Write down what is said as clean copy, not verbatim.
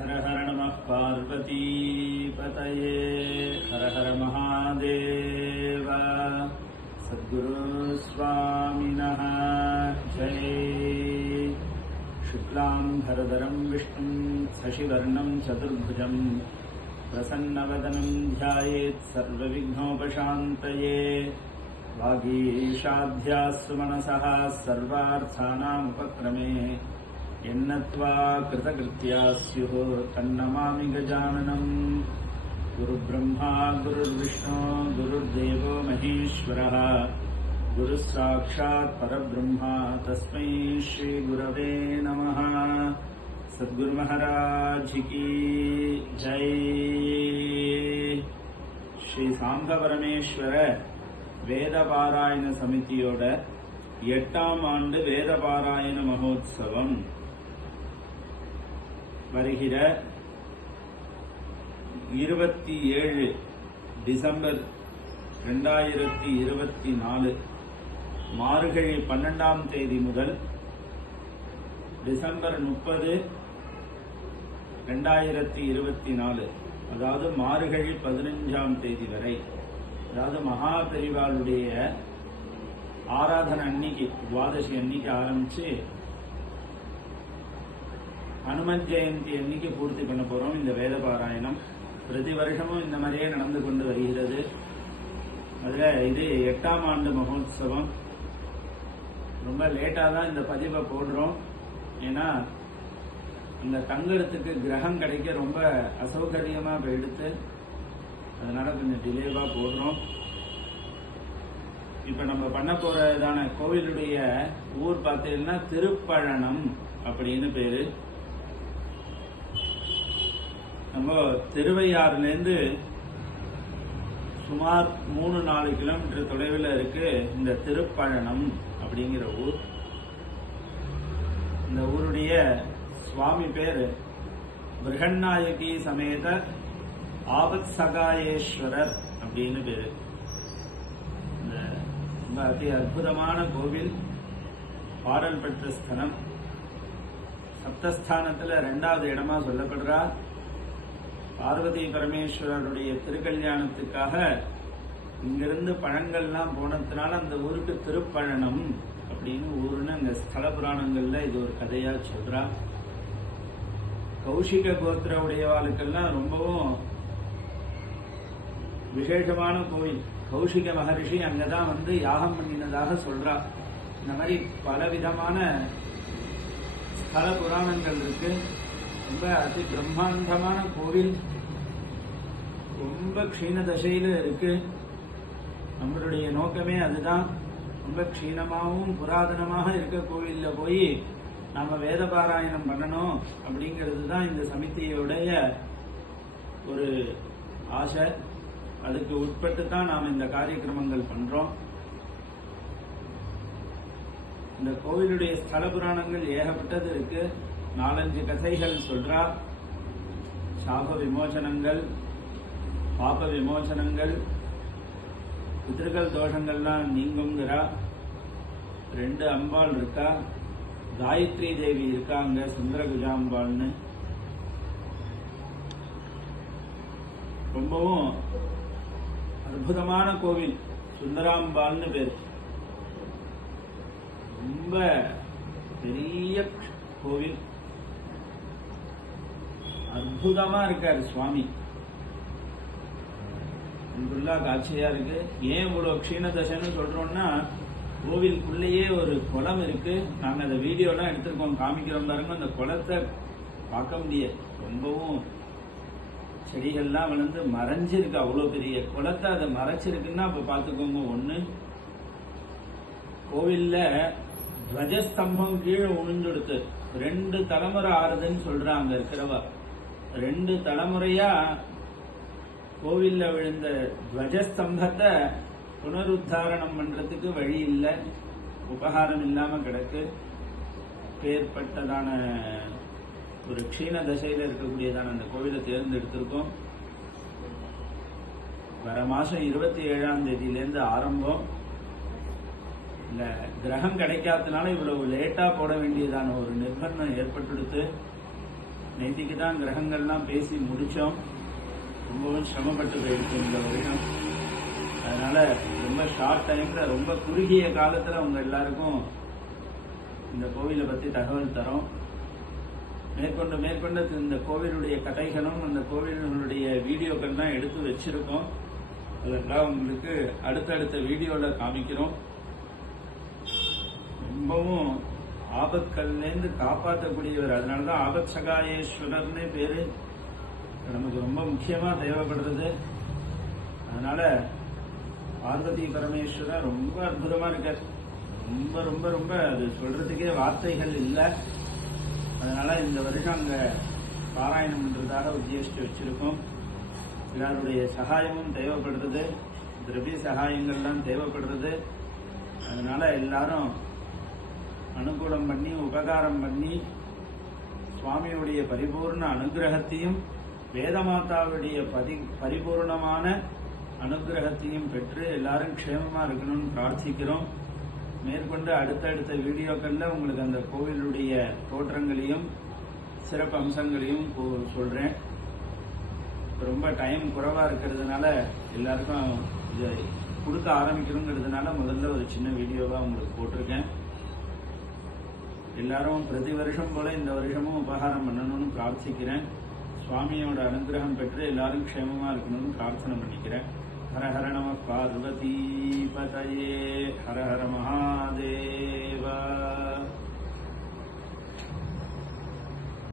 हर हर नमः पार्वती पतये हर हर महादेव सद्गुरु स्वामिनः जय। शुक्लांबरधरं विष्णुं शशिवर्णं चतुर्भुजं प्रसन्नवदनं ध्यायेत् सर्वविघ्नोपशान्तये। वागीशाध्यास्तु मनसः सर्वार्थानामुपक्रमे यन्नत्वा कृतकृत्या स्युः तन्नमामि गजाननम्। गुरुब्रह्मा गुरुर्विष्णु गुरुर्देवो महेश्वरः गुरुः साक्षात् परब्रह्मा तस्मै श्रीगुरवे नमः। सद्गुरु महाराज की जय। श्री सांब परमेश्वर வேதபாராயண சமிதியோட 8ஆம் ஆண்டு வேதபாராயண மகோத்சவம் வருகிற 27 டிசம்பர் 2024 மார்கழி 12ஆம் தேதி முதல் டிசம்பர் 30 2024 அதாவது மார்கழி 15ஆம் தேதி வரை, அதாவது மகா பெரிவாளுடைய ஆராதனை அன்னைக்கு துவாதசி அன்னைக்கு ஆரம்பிச்சு ஹனுமன் ஜெயந்தி அன்னைக்கு பூர்த்தி பண்ண போறோம். இந்த வேத பாராயணம் பிரதி வருஷமும் இந்த மாதிரியே நடந்து கொண்டு வருகிறது. அதுல இது 8ஆம் ஆண்டு மகோத்சவம். ரொம்ப லேட்டா தான் இந்த பதிவை போடுறோம். ஏன்னா அந்த தங்கறதுக்கு கிரகம் கிடைக்க ரொம்ப அசௌகரியமா எடுத்து, அதனால கொஞ்சம் டிலேவா போடுறோம். இப்ப நம்ம பண்ண போறதான கோவிலுடைய ஊர் பார்த்தீங்கன்னா திருப்பழனம் அப்படின்னு பேரு. நம்ம திருவையாறுல இருந்து சுமார் 3-4 கிலோமீட்டர் தொலைவில் இருக்கு இந்த திருப்பழனம் அப்படிங்கிற ஊர். இந்த ஊருடைய சுவாமி பேரு பிருகநாயகி சமேத ஆபத் சகாயேஸ்வரர் அப்படின்னு பேரு. இந்த அதி அற்புதமான கோவில், பாடல் பெற்ற ஸ்தலம், சப்தஸ்தானத்துல 2வது இடமா சொல்லப்படுறா. பார்வதி பரமேஸ்வரருடைய திருக்கல்யாணத்துக்காக இங்கிருந்து பழங்கள்லாம் போனதுனால அந்த ஊருக்கு திருப்பழனம் அப்படின்னு ஊருன்னு அங்க ஸ்தல புராணங்கள்ல இது ஒரு கதையா சொல்றா. கௌஷிக கோத்திர உடையவாளுக்கெல்லாம் ரொம்பவும் விசேஷமான கோவில். கௌஷிக மகரிஷி அங்கதான் வந்து யாகம் பண்ணினதாக சொல்றா. இந்த மாதிரி பலவிதமான ஸ்தல புராணங்கள் இருக்கு. ரொம்ப அதி பிரம்மாண்டமான கோவில், ரொம்ப க்ஷீண தசையில இருக்கு. நம்மளுடைய நோக்கமே அதுதான். ரொம்ப க்ஷீணமாகவும் புராதனமாக இருக்க கோவில்ல போய் நாம வேத பாராயணம் பண்ணணும் அப்படிங்கிறது தான் இந்த சமிதியோடைய ஒரு ஆசை. அதுக்கு உட்பட்டு தான் நாம் இந்த காரியக்கிரமங்கள் பண்றோம். இந்த கோவிலுடைய ஸ்தல புராணங்கள் ஏகப்பட்டது இருக்கு. 4-5 கதைகள் சொல்றா. சாப விமோசனங்கள், பாப விமோசனங்கள், பிதர்கள் தோஷங்கள்லாம் நீங்குங்கிறா. 2 அம்பாள் இருக்கா. காயத்ரி தேவி இருக்காங்க, சுந்தரகுஜாம்பாள்னு. ரொம்பவும் அற்புதமான கோவில், சுந்தராம்பாள்னு பேர். ரொம்ப பெரிய கோவில், அற்புதமா இருக்காரு சுவாமி. அன்புள்ளா காட்சியா இருக்கு. ஏன் இவ்வளவு க்ஷீணதசைன்னு சொல்றோம்னா, கோவிலுக்குள்ளேயே ஒரு குளம் இருக்கு. நாங்க அந்த வீடியோலாம் எடுத்திருக்கோம், காமிக்கிறோம் பாருங்க. அந்த குளத்தை பார்க்க முடியாது. ரொம்பவும் செடிகள்லாம் வளர்ந்து மறைஞ்சிருக்கு. அவ்வளவு பெரிய குளத்தை அதை மறைச்சிருக்குன்னா அப்ப பாத்துக்கோங்க. ஒண்ணு, கோவில்ல துவஜஸ்தம்பம் கீழே உணிஞ்செடுத்து 2 தலைமுறை ஆறுதுன்னு சொல்றாங்க இருக்கிறவா. 2 தலைமுறையா கோவில்ல விழுந்த துவஜஸ்தம்பத்தை புனருத்தாரணம் பண்றதுக்கு வழி இல்லை, உபகாரம் இல்லாம கிடக்கு. பேர்பட்டதான ஒரு க்ஷீண தசையில இருக்கக்கூடியதான அந்த கோவிலை தேர்ந்தெடுத்திருக்கோம். வர மாசம் 27ஆம் தேதியிலேருந்து ஆரம்பம். இந்த கிரகம் கிடைக்காதனால இவ்வளவு லேட்டா போட வேண்டியதான ஒரு நிர்பந்தம் ஏற்பட்டுடுத்து. நேத்திக்கு தான் கிரகங்கள்லாம் பேசி முடிச்சோம். ரொம்பவும் சிரமப்பட்டு போயிருக்கு இந்த வருஷம். அதனால ரொம்ப ஷார்ட் டைம்ல, ரொம்ப குறுகிய காலத்துல உங்க எல்லாருக்கும் இந்த கோவிலை பத்தி தகவல் தரோம். மேற்கொண்டு இந்த கோவிலுடைய கதைகளும் அந்த கோவிலுடைய வீடியோக்கள் தான் எடுத்து வச்சிருக்கோம். அதெல்லாம் உங்களுக்கு அடுத்தடுத்த வீடியோல காமிக்கிறோம். ரொம்பவும் ஆபத்கள்லேருந்து காப்பாற்றக்கூடியவர். அதனாலதான் ஆபத் சகாயேஸ்வரர்னு பேரு நமக்கு ரொம்ப முக்கியமா தேவைப்படுறது. அதனால பார்வதி பரமேஸ்வரர் ரொம்ப அற்புதமா இருக்கார். ரொம்ப ரொம்ப ரொம்ப அது சொல்றதுக்கே வார்த்தைகள் இல்லை. அதனால இந்த வருஷம் அங்க பாராயணம் பண்றதாக உத்தேசித்து வச்சிருக்கோம். எல்லாருடைய சகாயமும் தேவைப்படுறது, திரவிய சகாயங்கள்லாம் தேவைப்படுறது. அதனால எல்லாரும் அனுகூலம் பண்ணி உபகாரம் பண்ணி சுவாமியுடைய பரிபூர்ண அனுகிரகத்தையும் வேதமாதாவுடைய பரிபூர்ணமான அனுகிரகத்தையும் பெற்று எல்லாரும் க்ஷேமமா இருக்கணும்னு பிரார்த்திக்கிறோம். மேற்கொண்டு அடுத்தடுத்த வீடியோக்கள்ல உங்களுக்கு அந்த கோவிலுடைய தோற்றங்களையும் சிறப்பு அம்சங்களையும் சொல்றேன். ரொம்ப டைம் குறைவா இருக்கிறதுனால எல்லாருக்கும் இதை கொடுக்க ஆரம்பிக்கணுங்கிறதுனால முதல்ல ஒரு சின்ன வீடியோவா உங்களுக்கு போட்டிருக்கேன். எல்லாரும் பிரதி வருஷம் போல இந்த வருஷமும் உபகாரம் பண்ணணும்னு பிரார்த்திக்கிறேன். சுவாமியோட அனுகிரகம் பெற்று எல்லாரும் க்ஷேமமா இருக்கணும்னு பிரார்த்தனை பண்ணிக்கிறேன். ஹர ஹர நம பார்வதி பதயே ஹர ஹர மகாதேவா.